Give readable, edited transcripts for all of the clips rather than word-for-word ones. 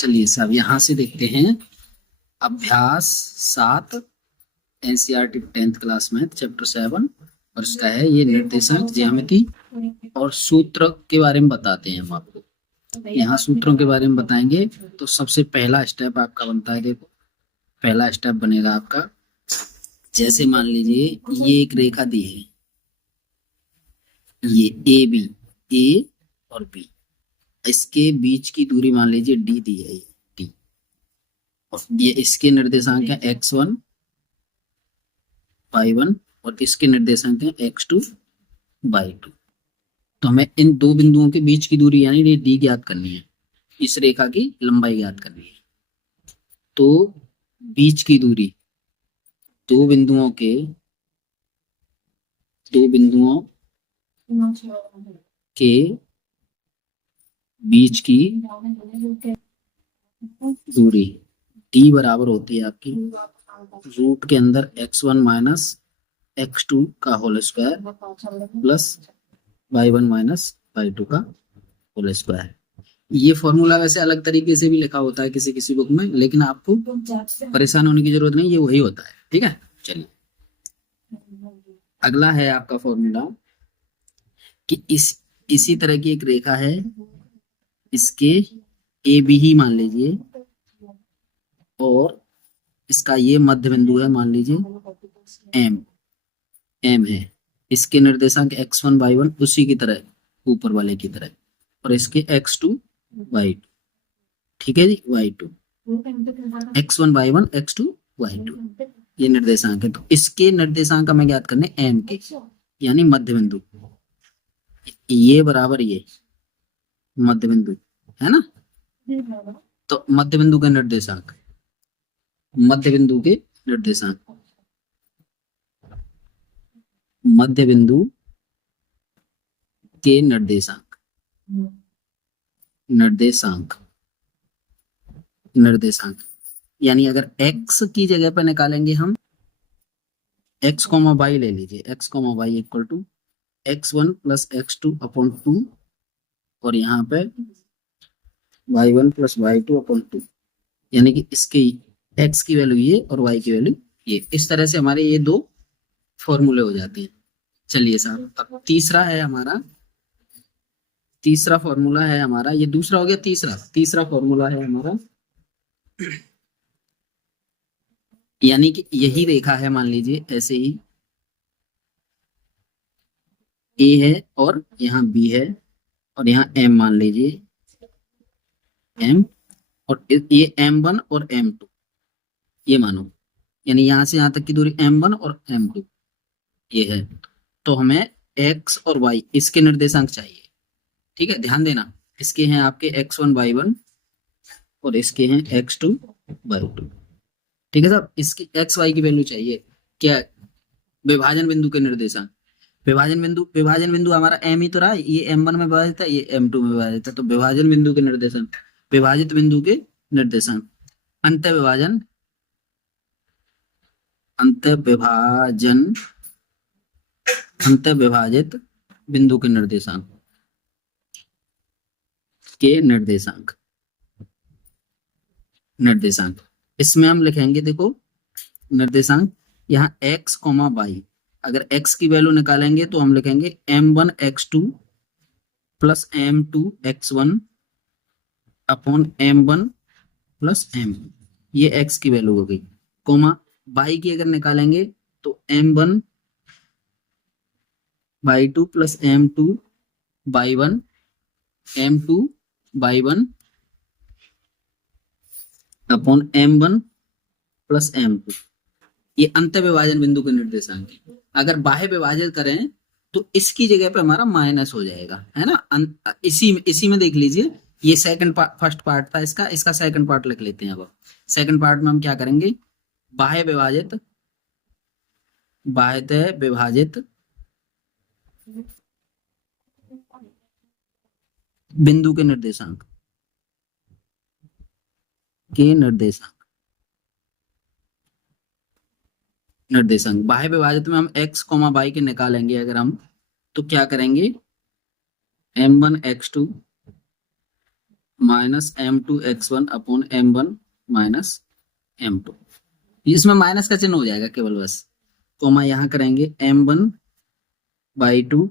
चलिए साहब यहाँ से देखते हैं अभ्यास 7 एनसीईआरटी 10th क्लास में चैप्टर 7 और इसका है ये निर्देशांक ज्यामिति और सूत्र के बारे में बताते हैं हम आपको। यहाँ सूत्रों के बारे में बताएंगे। तो सबसे पहला स्टेप आपका बनता है, देखो पहला स्टेप बनेगा आपका, जैसे मान लीजिए ये एक रेखा दी है, ये ए बी, ए और बी, इसके बीच की दूरी मान लीजिए डी दी है, डी, और ये इसके निर्देशांक है x1 y1 और इसके निर्देशांक है x2 y2। तो हमें इन दो बिंदुओं के बीच की दूरी यानी ये डी ज्ञात करनी है, इस रेखा की लंबाई ज्ञात करनी है। तो बीच की दूरी दो बिंदुओं के बीच की दूरी डी बराबर होती है आपकी रूट के अंदर x1 माइनस x2 का whole square plus y1 minus y2 का होल स्क्वायर। ये फॉर्मूला वैसे अलग तरीके से भी लिखा होता है किसी किसी बुक में, लेकिन आपको परेशान होने की जरूरत नहीं, ये वही होता है। ठीक है, चलिए अगला है आपका फॉर्मूला कि इसी तरह की एक रेखा है, इसके ए बी ही मान लीजिए और इसका ये मध्य बिंदु है, मान लीजिए एम है, इसके निर्देशांक x1 y1 उसी की तरह ऊपर वाले की तरह और इसके x2 y2। ठीक है जी, y2 x1 y1 x2 y2 ये निर्देशांक है। तो इसके निर्देशांक हमें ज्ञात करने m के, यानी मध्य बिंदु, ये बराबर ये मध्य बिंदु है ना। तो मध्य बिंदु के निर्देशांक, मध्य बिंदु के निर्देशांक, मध्य बिंदु के निर्देशांक, निर्देशांक यानी अगर x की जगह पर निकालेंगे हम x, y ले लीजिए, x, y equal to x1 plus x2 upon 2 और यहाँ पे y1 प्लस y2 अपॉन 2, यानी कि इसकी x की वैल्यू ये और y की वैल्यू ये। इस तरह से हमारे ये दो फॉर्मूले हो जाते हैं। चलिए साहब, अब तीसरा फॉर्मूला है हमारा, ये दूसरा हो गया, तीसरा फॉर्मूला है हमारा, यानी कि यही रेखा है, मान लीजिए ऐसे ही ए है और यहाँ बी है और यहाँ एम मान लीजिए एम, और ये m1 और m2 ये मानो, यानी यहाँ से यहाँ तक की दूरी m1 और m2 ये है। तो हमें x और y इसके निर्देशांक चाहिए। ठीक है, ध्यान देना, इसके हैं आपके x1 y1 और इसके हैं x2 y2। ठीक है साहब, इसकी x y की वैल्यू चाहिए, क्या विभाजन बिंदु के निर्देशांक। विभाजन बिंदु हमारा m ही तो रहा है, ये m1 में विभाजित है, ये m2 में विभाजित है। तो विभाजन बिंदु के निर्देशांक, विभाजित बिंदु के निर्देशांक, अंतःविभाजन अंतःविभाजित बिंदु के निर्देशांक इसमें हम लिखेंगे, देखो निर्देशांक यहाँ x, y, अगर x की वैल्यू निकालेंगे तो हम लिखेंगे m1 x2 plus m2 x1 upon m1 plus m, ये x की वैल्यू हो गई। कोमा y की अगर निकालेंगे तो m1 y2 plus m2 y1 m2 y1 upon m1 plus m2, ये अंतःविभाजन बिंदु के निर्देशांक है। अगर बाह्य विभाजित करें तो इसकी जगह पे हमारा माइनस हो जाएगा, है ना। इसी में देख लीजिए, ये फर्स्ट पार्ट था इसका सेकंड पार्ट लिख लेते हैं। अब सेकंड पार्ट में हम क्या करेंगे, बाह्य विभाजित बिंदु के निर्देशांक बाह्य विभाजित में हम x, y के निकालेंगे अगर हम, तो क्या करेंगे m1 x2 minus m2 x1 upon m1 minus m2। इसमें माइनस का चिन्ह हो जाएगा केवल बस, कोमा यहाँ करेंगे m1/2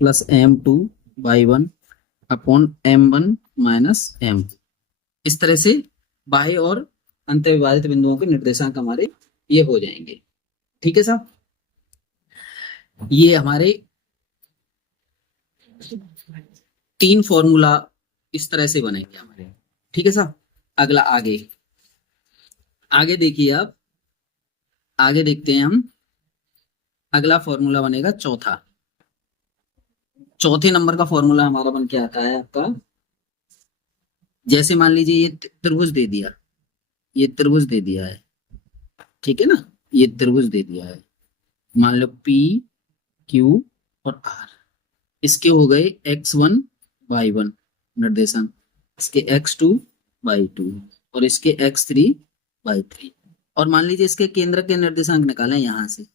plus m2/1 upon m1 minus m2। इस तरह से बाह्य और अंतःविभाजित बिंदुओं के निर्देशांक हमारे ये हो जाएंगे। ठीक है साहब, ये हमारे 3 फॉर्मूला इस तरह से बनेंगे हमारे। ठीक है साहब, अगला आगे आगे देखिए आप, आगे देखते हैं हम। अगला फॉर्मूला बनेगा चौथा। चौथे नंबर का फॉर्मूला हमारा बन के आता है आपका, जैसे मान लीजिए ये त्रिभुज दे दिया, ये त्रिभुज दे दिया है, ठीक है ना, ये त्रिभुज दे दिया है, मान लो P Q और R। इसके हो गए x1/1 निर्देशांक, इसके x2/2 और इसके x3/3। और मान लीजिए इसके केंद्र के निर्देशांक निकालें यहां से,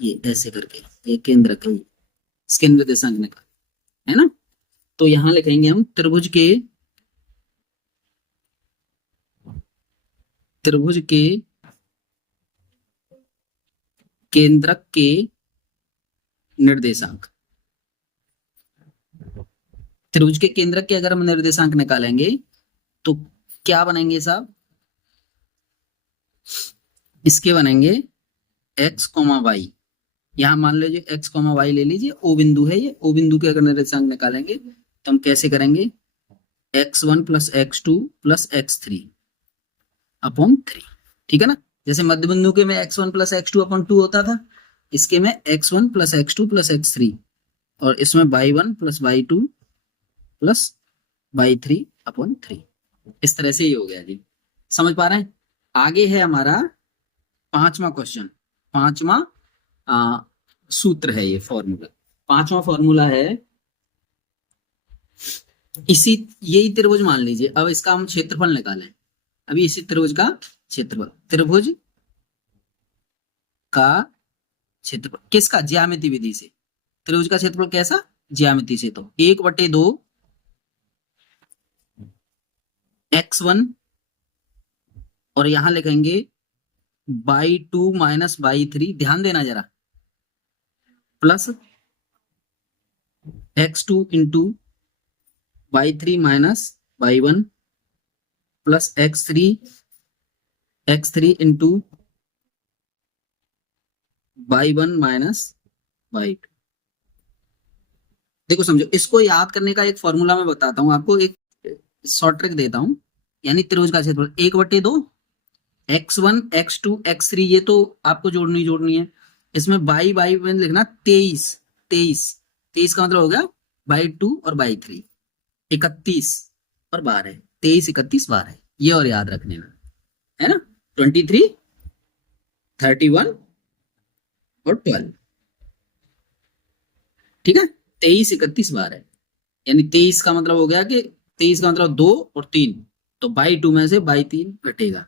ये ऐसे करके, ये केंद्र के इसके निर्देशांक निकाल, है ना। तो यहां लिखेंगे हम त्रिभुज के केंद्रक के निर्देशांक। त्रिभुज के केंद्रक के अगर हम निर्देशांक निकालेंगे तो क्या बनेंगे साहब, इसके बनेंगे x, y। यहां मान लीजिए x, y ले लीजिए, O बिंदु है ये, O बिंदु के अगर निर्देशांक निकालेंगे तो हम कैसे करेंगे, x1 plus x2 plus x3 upon 3। ठीक है ना, जैसे मध्य बिंदु के में x1 प्लस x2 अपॉन 2 होता था, इसके में x1 plus x2 plus x3 और इसमें y1 plus y2 plus y3 upon 3। इस तरह से ये हो गया जी, समझ पा रहे हैं। आगे है हमारा 5वां क्वेश्चन, 5वां सूत्र है ये फॉर्मूला। 5वां फॉर्मूला है, इसी यही त्रिभुज मान लीजिए, अब इसका हम क्षेत्रफल निकालें। अभी इसी त्रिभुज का क्षेत्रफल, त्रिभुज का क्षेत्रफल किसका, ज्यामिति विधि से। त्रिभुज का क्षेत्रफल कैसा, ज्यामिति से, तो 1/2 x1 और यहां लिखेंगे y2 माइनस y3, ध्यान देना जरा, plus x2 into y3 minus y1 plus x3 into y1 minus y2। देखो समझो, इसको याद करने का एक फॉर्मूला मैं बताता हूं आपको, एक शॉर्ट ट्रिक देता हूं। यानी त्रिभुज का क्षेत्रफल 1/2 x1 x2 x3, ये तो आपको जोड़नी है। इसमें y में लिखना 23 का मतलब हो गया y2 और y3, 31 और 12, 23 31 12, ये और याद रखने में, है ना, 23 31 और 12। ठीक है, 23 31 12, यानी 23 का मतलब हो गया कि 23 का मतलब 2 और 3, तो y2 में से y3 घटेगा,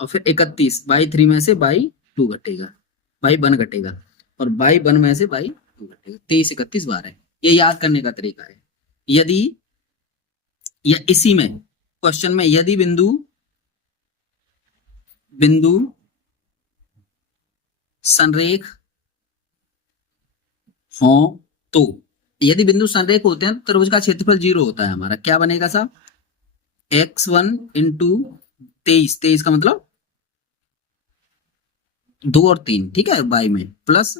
और फिर 31 y3 में से y2 घटेगा, y1 घटेगा, और y1 में से y2 घटेगा, 23 31 12। ये याद करने का तरीका है। यदि या इसी में क्वेश्चन में यदि बिंदु संरेख हो, तो यदि बिंदु संरेख होते हैं तो त्रिभुज का क्षेत्रफल 0 होता है हमारा। क्या बनेगा साहब, x1 इंटू 23 का मतलब 2 और 3, ठीक है, y में, plus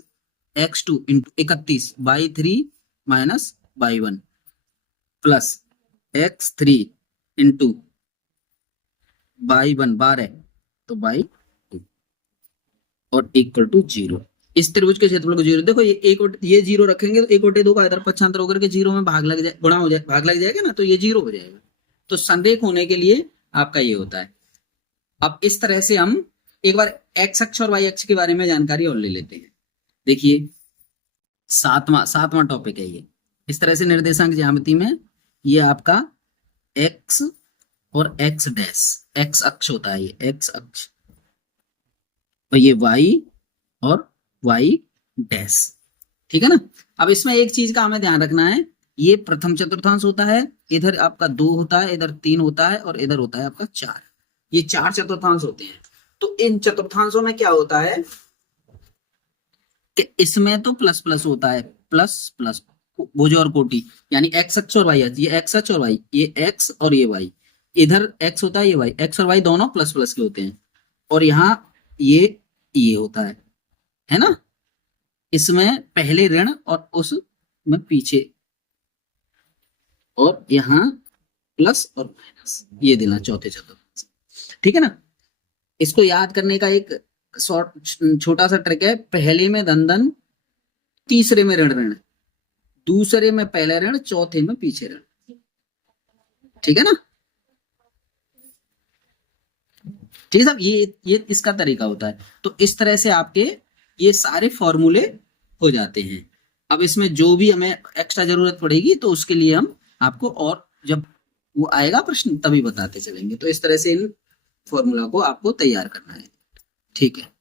x2 into 31 y3 minus y1 plus x3 into y1 12, तो y2 और इक्वल टू 0। इस त्रिभुज के क्षेत्रफल को 0, देखो ये 0 रखेंगे तो 1/2 का इधर पक्षांतर होकर के 0 में भाग लग जाए, गुणा हो जाए, भाग लग जाएगा ना, तो ये 0 हो जाएगा। तो संरेख होने के लिए आपका ये होता है। अब इस तरह से हम एक बार x अक्ष और y अक्ष के बारे में जानकारी और ले लेते हैं। देखिए सातवां टॉपिक है ये। इस तरह से निर्देशांक ज्यामिति में ये आपका x और x डैश, x अक्ष होता है, ये x अक्ष, और ये y और y डैश। ठीक है ना। अब इसमें एक चीज का हमें ध्यान रखना है, ये प्रथम चतुर्थांश होता है, इधर आपका 2 होता है, इधर 3 होता है और इधर होता है आपका 4। ये 4 चतुर्थांश होते हैं। तो इन चतुर्थांशों में क्या होता है कि इसमें तो प्लस प्लस होता है, प्लस प्लस भुज और कोटि, यानी एक्स अक्ष और वाई अक्ष, ये एक्स अक्ष और वाई, ये एक्स और ये वाई, इधर एक्स होता है, ये वाई, एक्स और वाई दोनों प्लस प्लस के होते हैं। और यहाँ ये होता है ना, इसमें पहले ऋण और उसमें पीछे, और यहाँ प्लस और माइनस, ये देना चौथे चतुर्थांश। ठीक है ना। इसको याद करने का एक छोटा सा ट्रिक है, पहले में धन धन, तीसरे में ऋण ऋण, दूसरे में पहले ऋण, चौथे में पीछे ऋण। ठीक है ना। ठीक है साहब, ये इसका तरीका होता है। तो इस तरह से आपके ये सारे फॉर्मूले हो जाते हैं। अब इसमें जो भी हमें एक्स्ट्रा जरूरत पड़ेगी तो उसके लिए हम आपको, और जब वो आएगा प्रश्न तभी बताते चलेंगे। तो इस तरह से इन फॉर्मूला को आपको तैयार करना है। ठीक है।